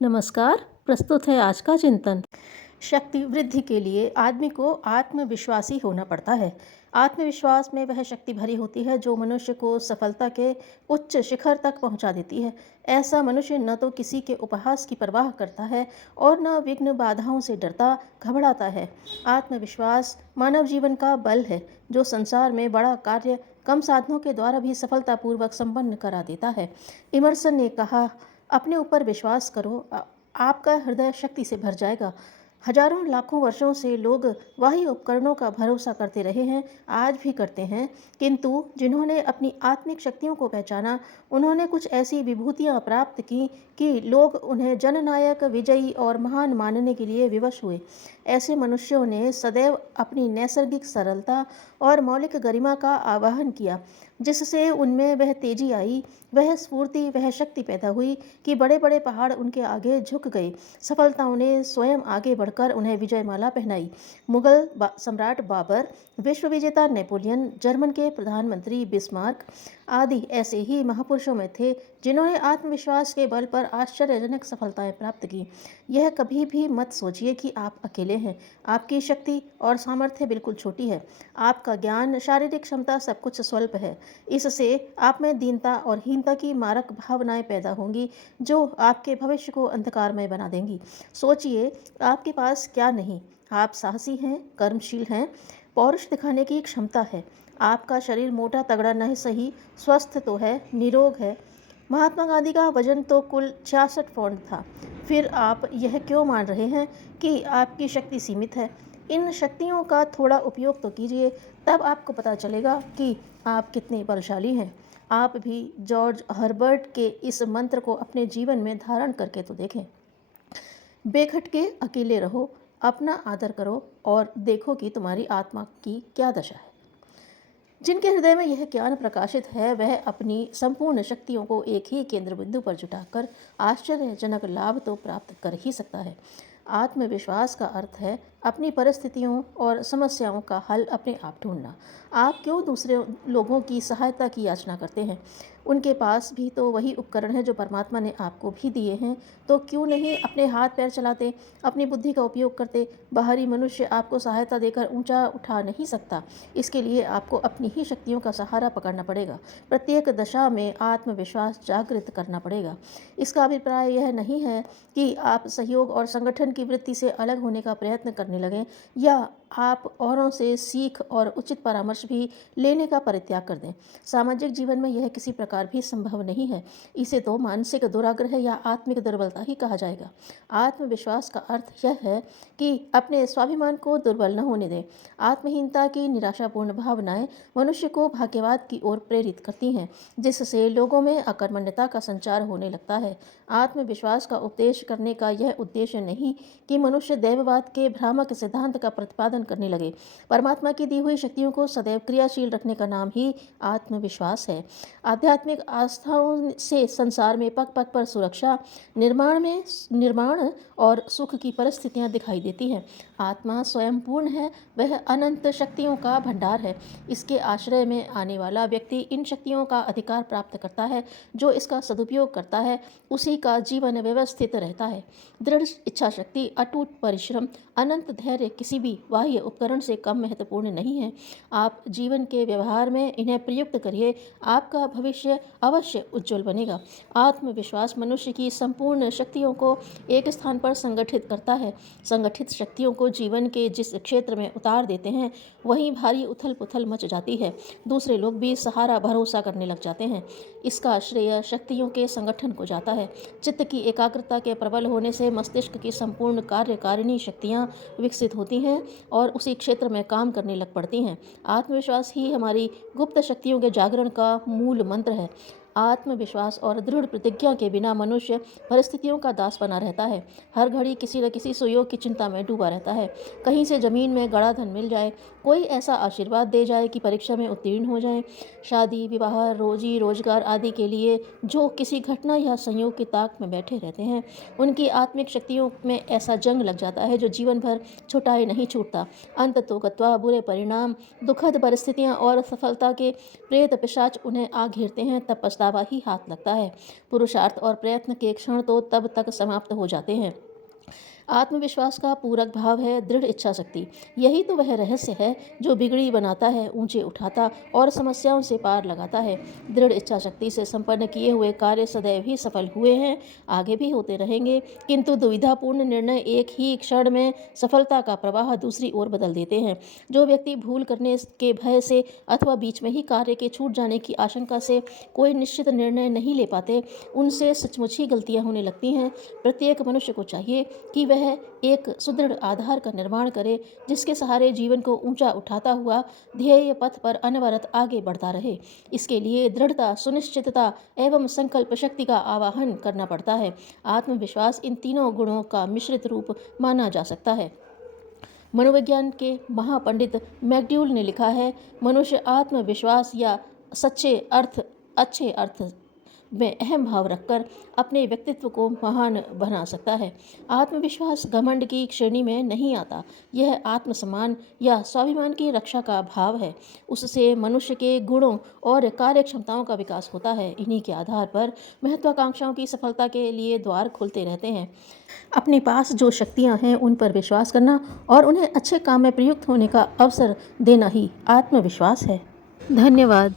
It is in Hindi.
नमस्कार। प्रस्तुत है आज का चिंतन। शक्ति वृद्धि के लिए आदमी को आत्मविश्वासी होना पड़ता है। आत्मविश्वास में वह शक्ति भरी होती है जो मनुष्य को सफलता के उच्च शिखर तक पहुंचा देती है। ऐसा मनुष्य न तो किसी के उपहास की परवाह करता है और न विघ्न बाधाओं से डरता घबराता है। आत्मविश्वास मानव जीवन का बल है जो संसार में बड़ा कार्य कम साधनों के द्वारा भी सफलतापूर्वक संपन्न करा देता है। इमर्सन ने कहा, अपने ऊपर विश्वास करो, आपका हृदय शक्ति से भर जाएगा। हजारों लाखों वर्षों से लोग वही उपकरणों का भरोसा करते रहे हैं, आज भी करते हैं, किंतु जिन्होंने अपनी आत्मिक शक्तियों को पहचाना, उन्होंने कुछ ऐसी विभूतियां प्राप्त की कि लोग उन्हें जननायक, विजयी और महान मानने के लिए विवश हुए। ऐसे मनुष्यों ने सदैव अपनी नैसर्गिक सरलता और मौलिक गरिमा का आवाहन किया, जिससे उनमें वह तेजी आई, वह स्फूर्ति, वह शक्ति पैदा हुई कि बड़े बड़े पहाड़ उनके आगे झुक गए। सफलताओं ने स्वयं आगे बढ़कर उन्हें विजयमाला पहनाई। मुगल सम्राट बाबर, विश्व विजेता नेपोलियन, जर्मन के प्रधानमंत्री बिस्मार्क आदि ऐसे ही महापुरुषों में थे जिन्होंने आत्मविश्वास के बल पर आश्चर्यजनक सफलताएं प्राप्त की। यह कभी भी मत सोचिए कि आप अकेले हैं। आपकी शक्ति और सामर्थ्य बिल्कुल छोटी है। आपका ज्ञान, शारीरिक क्षमता सब कुछ स्वल्प है। इससे आप में दीनता और हीनता की मारक भावनाएं पैदा होंगी जो आपके भविष्य को अंधकारमय बना देंगी। सोचिए, आपके पास क्या नहीं। आप साहसी हैं, कर्मशील हैं, पौरुष दिखाने की क्षमता है। आपका शरीर मोटा तगड़ा नहीं सही, स्वस्थ तो है, निरोग है। महात्मा गांधी का वजन तो कुल 66 पौंड था। फिर आप यह क्यों मान रहे हैं कि आपकी शक्ति सीमित है? इन शक्तियों का थोड़ा उपयोग तो कीजिए, तब आपको पता चलेगा कि आप कितने बलशाली हैं। आप भी जॉर्ज हर्बर्ट के इस मंत्र को अपने जीवन में धारण करके तो देखें। बेखटके अकेले रहो, अपना आदर करो और देखो कि तुम्हारी आत्मा की क्या दशा है। जिनके हृदय में यह ज्ञान प्रकाशित है, वह अपनी संपूर्ण शक्तियों को एक ही केंद्र बिंदु पर जुटाकर आश्चर्यजनक लाभ तो प्राप्त कर ही सकता है। आत्मविश्वास का अर्थ है अपनी परिस्थितियों और समस्याओं का हल अपने आप ढूंढना। आप क्यों दूसरे लोगों की सहायता की याचना करते हैं? उनके पास भी तो वही उपकरण है जो परमात्मा ने आपको भी दिए हैं, तो क्यों नहीं अपने हाथ पैर चलाते, अपनी बुद्धि का उपयोग करते? बाहरी मनुष्य आपको सहायता देकर ऊंचा उठा नहीं सकता। इसके लिए आपको अपनी ही शक्तियों का सहारा पकड़ना पड़ेगा। प्रत्येक दशा में आत्मविश्वास जागृत करना पड़ेगा। इसका अभिप्राय यह नहीं है कि आप सहयोग और संगठन की वृत्ति से अलग होने का प्रयत्न करने लगें, या आप औरों से सीख और उचित परामर्श भी लेने का परित्याग कर दें। सामाजिक जीवन में यह किसी प्रकार भी संभव नहीं है। इसे तो मानसिक दुराग्रह या आत्मिक दुर्बलता ही कहा जाएगा। आत्मविश्वास का अर्थ यह है कि अपने स्वाभिमान को दुर्बल न होने दें। आत्महीनता की निराशापूर्ण भावनाएं मनुष्य को भाग्यवाद की ओर प्रेरित करती हैं, जिससे लोगों में अकर्मण्यता का संचार होने लगता है। आत्मविश्वास का उपदेश करने का यह उद्देश्य नहीं कि मनुष्य दैववाद के भ्रामक सिद्धांत का प्रतिपादन करने लगे। परमात्मा की दी हुई शक्तियों को सदैव क्रियाशील रखने का नाम ही आत्मविश्वास है। आध्यात्मिक आस्थाओं से संसार में पग पग पर सुरक्षा, निर्माण और सुख की परिस्थितियां दिखाई देती हैं। आत्मा स्वयं पूर्ण है, वह अनंत शक्तियों का भंडार है। इसके आश्रय में आने वाला व्यक्ति इन शक्तियों का अधिकार प्राप्त करता है। जो इसका सदुपयोग करता है, उसी का जीवन व्यवस्थित रहता है। दृढ़ इच्छा शक्ति, अटूट परिश्रम, अनंत धैर्य किसी भी बाह्य उपकरण से कम महत्वपूर्ण नहीं है। आप जीवन के व्यवहार में इन्हें प्रयुक्त करिए, आपका भविष्य अवश्य उज्जवल बनेगा। आत्मविश्वास मनुष्य की संपूर्ण शक्तियों को एक स्थान पर संगठित करता है। संगठित शक्तियों को जीवन के जिस क्षेत्र में उतार देते हैं, वहीं भारी उथल पुथल मच जाती है। दूसरे लोग भी सहारा भरोसा करने लग जाते हैं। इसका श्रेय शक्तियों के संगठन को जाता है। चित्त की एकाग्रता के प्रबल होने से मस्तिष्क की संपूर्ण कार्यकारिणी शक्तियाँ विकसित होती हैं और उसी क्षेत्र में काम करने लग पड़ती हैं। आत्मविश्वास ही हमारी गुप्त शक्तियों के जागरण का मूल मंत्र है। आत्मविश्वास और दृढ़ प्रतिज्ञा के बिना मनुष्य परिस्थितियों का दास बना रहता है। हर घड़ी किसी न किसी सुयोग की चिंता में डूबा रहता है। कहीं से जमीन में गड़ा धन मिल जाए, कोई ऐसा आशीर्वाद दे जाए कि परीक्षा में उत्तीर्ण हो जाए। शादी, विवाह, रोजी रोजगार आदि के लिए जो किसी घटना या संयोग की ताक में बैठे रहते हैं, उनकी आत्मिक शक्तियों में ऐसा जंग लग जाता है जो जीवन भर छुटाए नहीं छूटता। अंततोगत्वा बुरे परिणाम, दुखद परिस्थितियाँ और सफलता के प्रेत पिशाच उन्हें आ घेरते हैं। तब पछतावा पछतावा ही हाथ लगता है। पुरुषार्थ और प्रयत्न के क्षण तो तब तक समाप्त हो जाते हैं। आत्मविश्वास का पूरक भाव है दृढ़ इच्छा शक्ति। यही तो वह रहस्य है जो बिगड़ी बनाता है, ऊंचे उठाता और समस्याओं से पार लगाता है। दृढ़ इच्छा शक्ति से संपन्न किए हुए कार्य सदैव ही सफल हुए हैं, आगे भी होते रहेंगे, किंतु दुविधापूर्ण निर्णय एक ही क्षण में सफलता का प्रवाह दूसरी ओर बदल देते हैं। जो व्यक्ति भूल करने के भय से अथवा बीच में ही कार्य के छूट जाने की आशंका से कोई निश्चित निर्णय नहीं ले पाते, उनसे सचमुच ही गलतियां होने लगती हैं। प्रत्येक मनुष्य को चाहिए कि वह एक सुदृढ़ आधार का निर्माण करे, जिसके सहारे जीवन को ऊंचा उठाता हुआ ध्येय पथ पर अनवरत आगे बढ़ता रहे। इसके लिए दृढ़ता, सुनिश्चितता एवं संकल्प शक्ति का आवाहन करना पड़ता है। आत्मविश्वास इन तीनों गुणों का मिश्रित रूप माना जा सकता है। मनोविज्ञान के महापंडित मैक्यूल ने लिखा है, मनुष्य आत्मविश्वास या अच्छे अर्थ में अहम भाव रखकर अपने व्यक्तित्व को महान बना सकता है। आत्मविश्वास घमंड की श्रेणी में नहीं आता। यह आत्मसम्मान या स्वाभिमान की रक्षा का भाव है। उससे मनुष्य के गुणों और कार्य क्षमताओं का विकास होता है। इन्हीं के आधार पर महत्वाकांक्षाओं की सफलता के लिए द्वार खुलते रहते हैं। अपने पास जो शक्तियां हैं उन पर विश्वास करना और उन्हें अच्छे काम में प्रयुक्त होने का अवसर देना ही आत्मविश्वास है। धन्यवाद।